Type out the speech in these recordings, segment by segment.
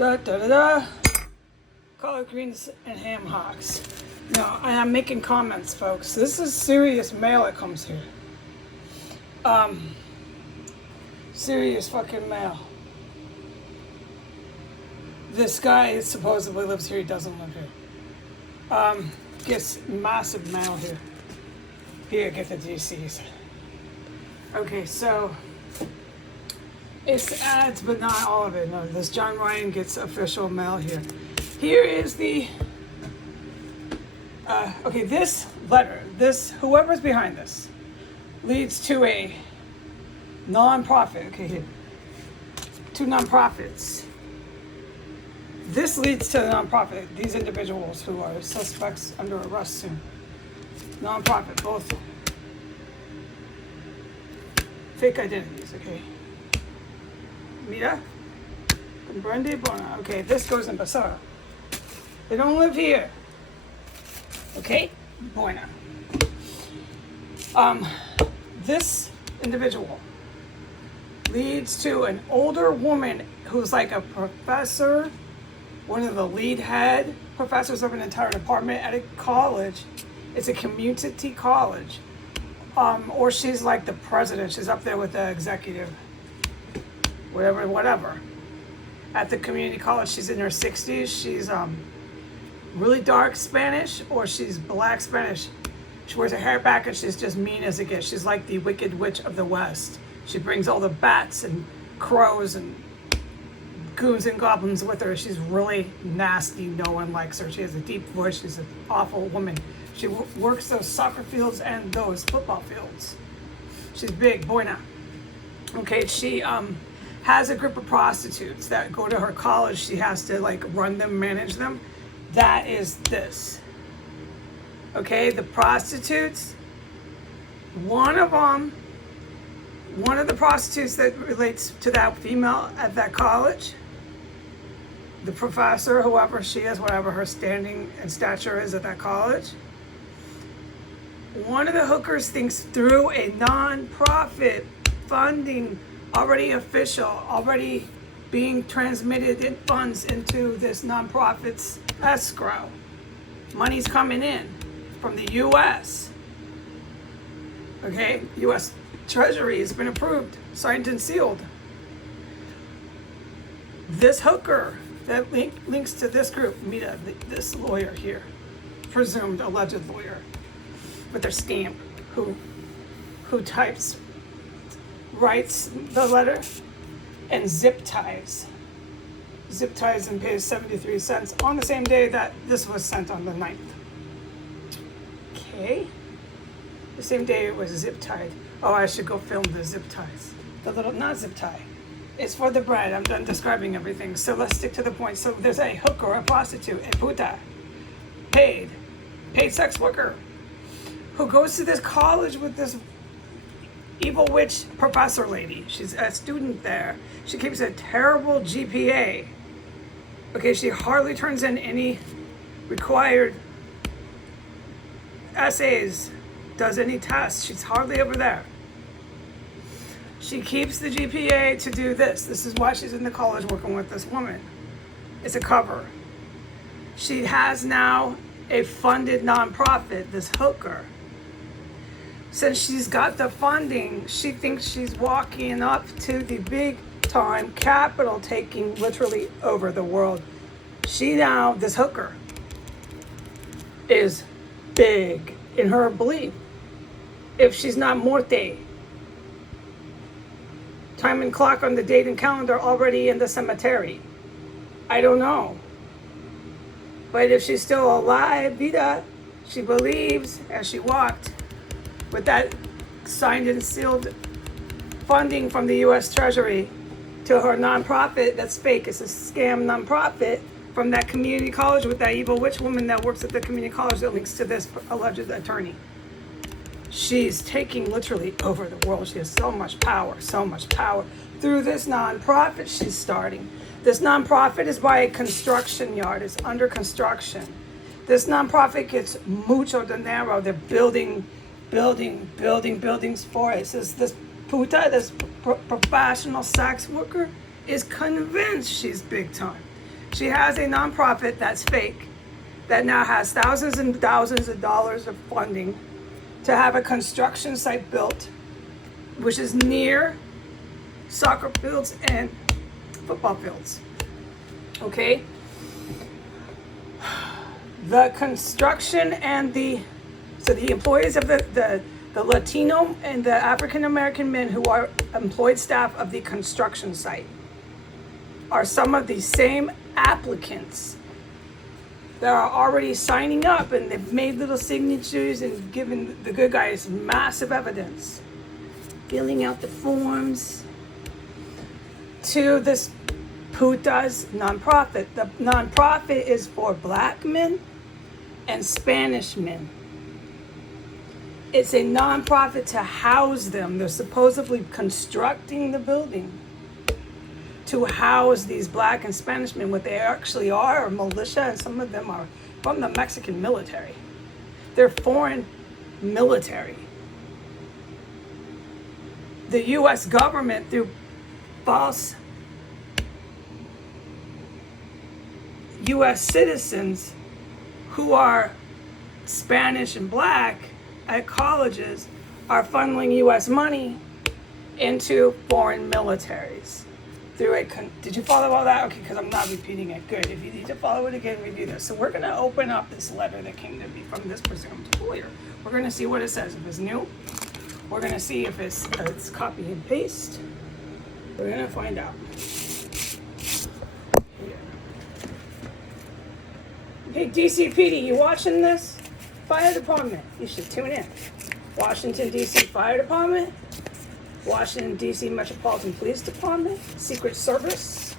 Da da da da. Collard greens and ham hocks. Now, I am making comments, folks. This is serious mail that comes here. Serious fucking mail. This guy supposedly lives here. He doesn't live here. Gets massive mail here. Here, get the DCs. Okay, so it's ads, but not all of it. No, this John Ryan gets official mail here. Here is the. Okay, this letter, whoever's behind this, leads to a non-profit. Okay, here, two non-profits. This leads to the non-profit. These individuals who are suspects under arrest soon. Non-profit, both fake identities. Okay. Mira, comprende bona. Okay, this goes in Basara. They don't live here. Okay, buena. This individual leads to an older woman who's like a professor, one of the lead head professors of an entire department at a college. It's a community college. Or she's like the president. She's up there with the executive. Whatever. At the community college, she's in her 60s. She's really dark Spanish, or she's black Spanish. She wears her hair back and she's just mean as it gets. She's like the Wicked Witch of the West. She brings all the bats and crows and goons and goblins with her. She's really nasty. No one likes her. She has a deep voice. She's an awful woman. She works those soccer fields and those football fields. She's big, buena. Okay, she has a group of prostitutes that go to her college. She has to like run them, manage them. That is this. Okay, the prostitutes, one of the prostitutes that relates to that female at that college, the professor, whoever she is, whatever her standing and stature is at that college, one of the hookers thinks through a non-profit funding, already official, already being transmitted in funds into this non-profit's escrow. Money's coming in from the U.S. Okay, U.S. Treasury has been approved, signed and sealed. This hooker that links to this group, Mira, this lawyer here, presumed alleged lawyer, with their stamp, who writes the letter and zip ties and pays 73 cents on the same day that this was sent on the 9th. Okay. The same day it was zip tied. Oh, I should go film the zip ties. The little, not zip tie. It's for the bread. I'm done describing everything. So let's stick to the point. So there's a hooker, a prostitute, a puta, paid sex worker, who goes to this college with this evil witch professor lady. She's a student there. She keeps a terrible GPA. Okay, she hardly turns in any required essays, does any tests. She's hardly ever there. She keeps the GPA to do this. This is why she's in the college working with this woman. It's a cover. She has now a funded nonprofit, this hooker. Since she's got the funding, she thinks she's walking up to the big time capital, taking literally over the world. She now, this hooker, is big in her belief. If she's not muerte, time and clock on the date and calendar already in the cemetery. I don't know. But if she's still alive, vida, she believes, as she walked, with that signed and sealed funding from the U.S. Treasury to her nonprofit that's fake. It's a scam nonprofit from that community college with that evil witch woman that works at the community college that links to this alleged attorney. She's taking literally over the world. She has so much power through this nonprofit she's starting. This nonprofit is by a construction yard. It's under construction. This nonprofit gets mucho dinero. They're building buildings for it. Says this puta, this professional sex worker, is convinced she's big time. She has a nonprofit that's fake, that now has thousands and thousands of dollars of funding to have a construction site built, which is near soccer fields and football fields. Okay? The construction and the employees of the Latino and the African American men who are employed staff of the construction site are some of the same applicants that are already signing up, and they've made little signatures and given the good guys massive evidence, filling out the forms to this Puta's nonprofit. The nonprofit is for Black men and Spanish men. It's a nonprofit to house them. They're supposedly constructing the building to house these Black and Spanish men. What they actually are militia, and some of them are from the Mexican military. They're foreign military. The U.S. government, through false U.S. citizens who are Spanish and Black at colleges, are funneling U.S. money into foreign militaries through a did you follow all that? Okay, because I'm not repeating it. Good. If you need to follow it again, review this. So we're going to open up this letter that came to me from this presumed lawyer. We're going to see what it says. If it's new, we're going to see if it's copy and paste. We're going to find out. Hey, DCPD, you watching this? Fire Department, you should tune in. Washington, D.C. Fire Department, Washington, D.C. Metropolitan Police Department, Secret Service,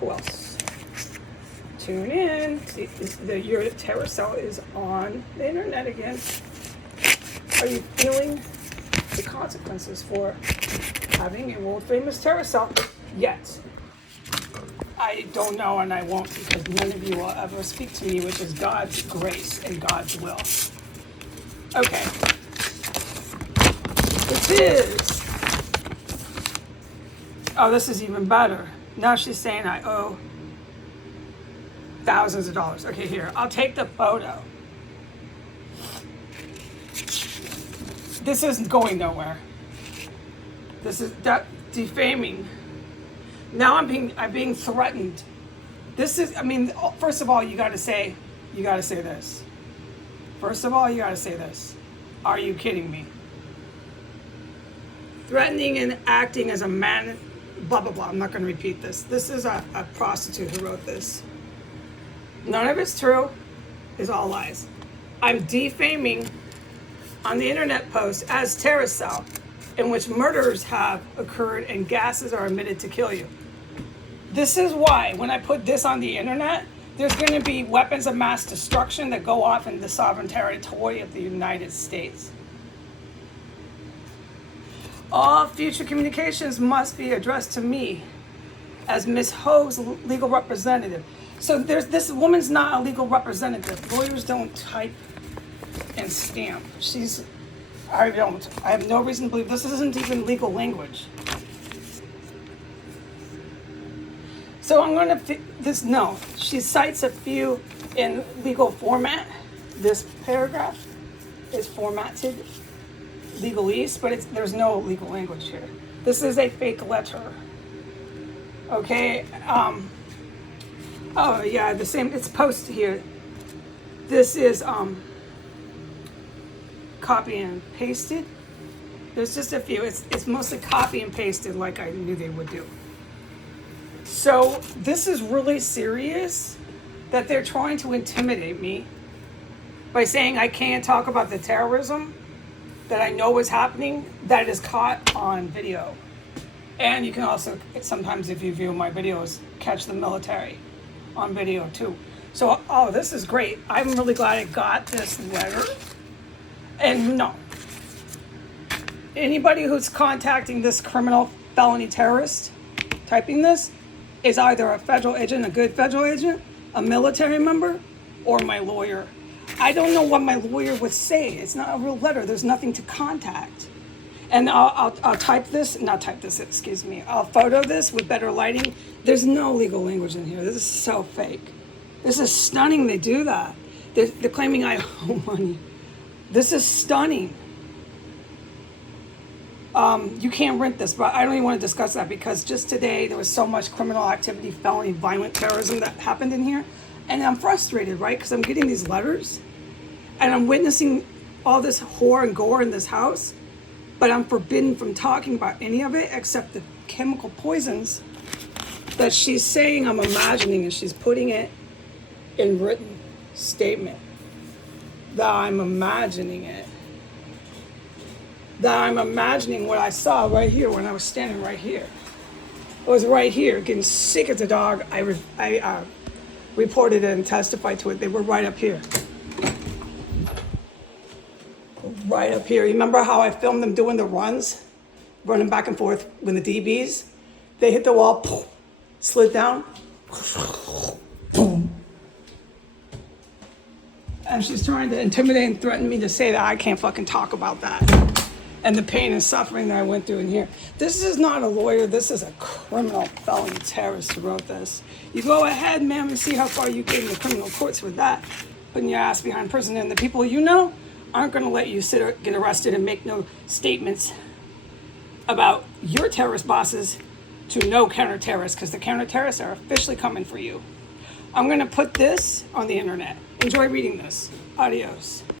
who else? Tune in. Your terror cell is on the internet again. Are you feeling the consequences for having a world famous terror cell? Yet. I don't know, and I won't, because none of you will ever speak to me, which is God's grace and God's will. Okay. It is. Oh, this is even better. Now she's saying I owe thousands of dollars. Okay, here. I'll take the photo. This isn't going nowhere. This is defaming. Now I'm being threatened. This is, I mean, first of all, you gotta say this. First of all, you gotta say this. Are you kidding me? Threatening and acting as a man, blah, blah, blah. I'm not gonna repeat this. This is a prostitute who wrote this. None of it's true. It's all lies. I'm defaming on the internet post as terror cell, in which murders have occurred and gases are emitted to kill you. This is why, when I put this on the internet, there's going to be weapons of mass destruction that go off in the sovereign territory of the United States. All future communications must be addressed to me as Ms. Ho's legal representative. So this woman's not a legal representative. Lawyers don't type and stamp. I have no reason to believe this isn't even legal language. So I'm going to, no, she cites a few in legal format. This paragraph is formatted legalese, but there's no legal language here. This is a fake letter. Okay, oh yeah, the same, it's posted here. This is, copy and pasted. There's just a few. It's mostly copy and pasted like I knew they would do. So this is really serious that they're trying to intimidate me by saying I can't talk about the terrorism that I know is happening that is caught on video. And you can also, sometimes if you view my videos, catch the military on video too. So, oh, this is great. I'm really glad I got this letter. And no, anybody who's contacting this criminal felony terrorist, typing this, is either a federal agent, a good federal agent, a military member, or my lawyer. I don't know what my lawyer would say. It's not a real letter. There's nothing to contact. And I'll type this, not type this, excuse me. I'll photo this with better lighting. There's no legal language in here. This is so fake. This is stunning they do that. They're claiming I owe money. This is stunning. You can't rent this, but I don't even want to discuss that because just today there was so much criminal activity, felony, violent terrorism that happened in here. And I'm frustrated, right? Because I'm getting these letters and I'm witnessing all this horror and gore in this house, but I'm forbidden from talking about any of it except the chemical poisons that she's saying I'm imagining, and she's putting it in written statement that I'm imagining it. That I'm imagining what I saw right here when I was standing right here. I was right here getting sick as a dog. I reported it and testified to it. They were right up here. Right up here. Remember how I filmed them doing the runs? Running back and forth when the DBs? They hit the wall, poof, slid down. Boom. And she's trying to intimidate and threaten me to say that I can't fucking talk about that. And the pain and suffering that I went through in here. This is not a lawyer. This is a criminal felony terrorist who wrote this. You go ahead, ma'am, and see how far you get in the criminal courts with that. Putting your ass behind prison, and the people you know aren't going to let you sit or get arrested and make no statements about your terrorist bosses to no counter-terrorists, because the counter-terrorists are officially coming for you. I'm going to put this on the internet. Enjoy reading this. Adios.